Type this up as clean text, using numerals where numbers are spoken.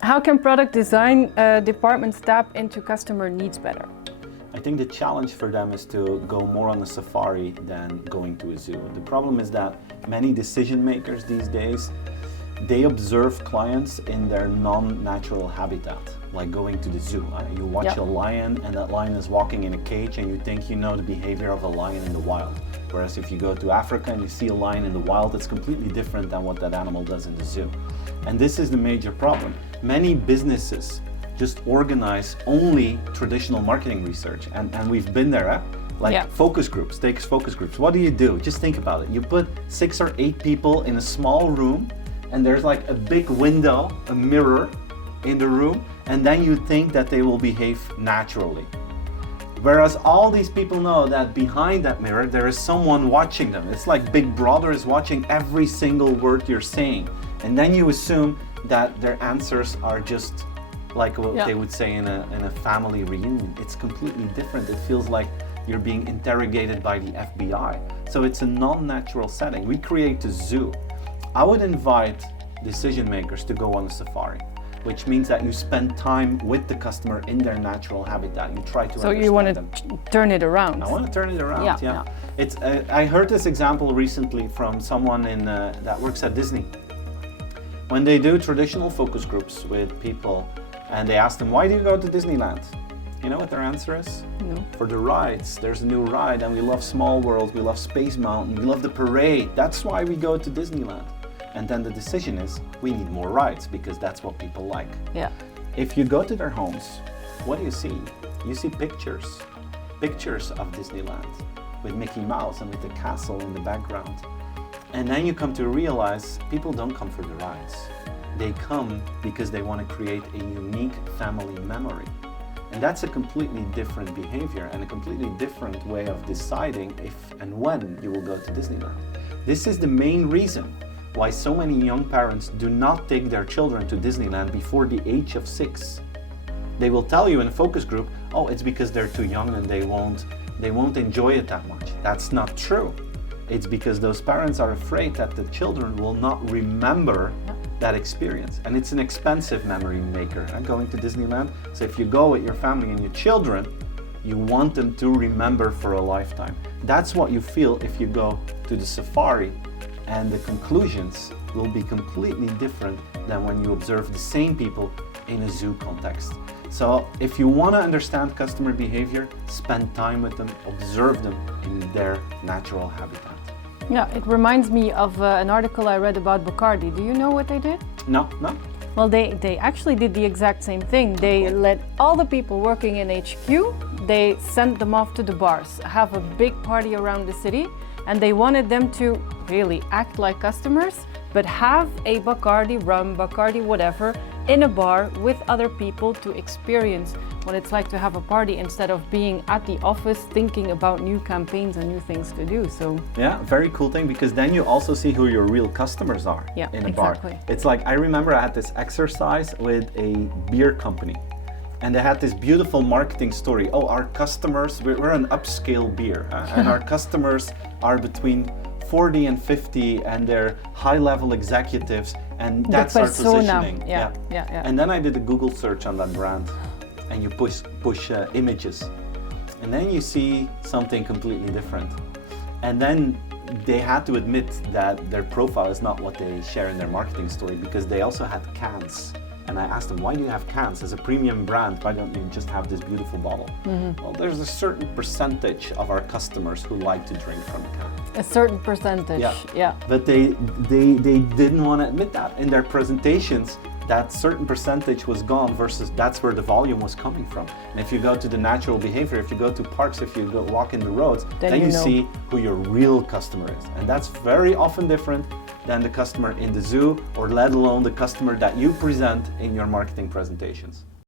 How can product design departments tap into customer needs better? I think the challenge for them is to go more on a safari than going to a zoo. The problem is that many decision makers these days, they observe clients in their non-natural habitat, like going to the zoo. You watch a lion and that lion is walking in a cage and you think you know the behavior of a lion in the wild. Whereas if you go to Africa and you see a lion in the wild, it's completely different than what that animal does in the zoo. And this is the major problem. Many businesses just organize only traditional marketing research, and we've been there, focus groups, takes focus groups. What do? Just think about it. You put 6 or 8 people in a small room, and there's like a big window, a mirror in the room, and then you think that they will behave naturally. Whereas all these people know that behind that mirror, there is someone watching them. It's like Big Brother is watching every single word you're saying. And then you assume that their answers are just like what they would say in a family reunion. It's completely different. It feels like you're being interrogated by the FBI. So it's a non-natural setting. We create a zoo. I would invite decision makers to go on a safari, which means that you spend time with the customer in their natural habitat. You try to understand them. So you want to turn it around? I want to turn it around, yeah. It's, I heard this example recently from someone that works at Disney. When they do traditional focus groups with people and they ask them, why do you go to Disneyland? You know what their answer is? No. For the rides. There's a new ride and we love Small World, we love Space Mountain, we love the parade. That's why we go to Disneyland. And then the decision is, we need more rides because that's what people like. Yeah. If you go to their homes, what do you see? You see pictures of Disneyland with Mickey Mouse and with the castle in the background. And then you come to realize people don't come for the rides. They come because they want to create a unique family memory. And that's a completely different behavior and a completely different way of deciding if and when you will go to Disneyland. This is the main reason why so many young parents do not take their children to Disneyland before the age of 6. They will tell you in a focus group, oh, it's because they're too young and they won't enjoy it that much. That's not true. It's because those parents are afraid that the children will not remember that experience. And it's an expensive memory maker, going to Disneyland. So if you go with your family and your children, you want them to remember for a lifetime. That's what you feel if you go to the safari, and the conclusions will be completely different than when you observe the same people in a zoo context. So if you want to understand customer behavior, spend time with them, observe them in their natural habitat. Yeah, it reminds me of an article I read about Bacardi. Do you know what they did? No. Well, they actually did the exact same thing. They let all the people working in HQ, they sent them off to the bars, have a big party around the city, and they wanted them to really act like customers, but have a Bacardi rum, Bacardi whatever, in a bar with other people to experience what it's like to have a party instead of being at the office thinking about new campaigns and new things to do. So yeah, very cool thing, because then you also see who your real customers are in a bar. It's like, I remember I had this exercise with a beer company, and they had this beautiful marketing story. Oh, our customers, we're an upscale beer, and our customers are between 40 and 50, and they're high-level executives, and that's our positioning. Yeah. And then I did a Google search on that brand, and you push images, and then you see something completely different. And then they had to admit that their profile is not what they share in their marketing story, because they also had cans. And I asked them, why do you have cans? As a premium brand, why don't you just have this beautiful bottle? Well, there's a certain percentage of our customers who like to drink from a can. A certain percentage, yeah. But they didn't want to admit that. In their presentations, that certain percentage was gone, versus that's where the volume was coming from. And if you go to the natural behavior, if you go to parks, if you go walk in the roads, then you see who your real customer is. And that's very often different than the customer in the zoo, or let alone the customer that you present in your marketing presentations.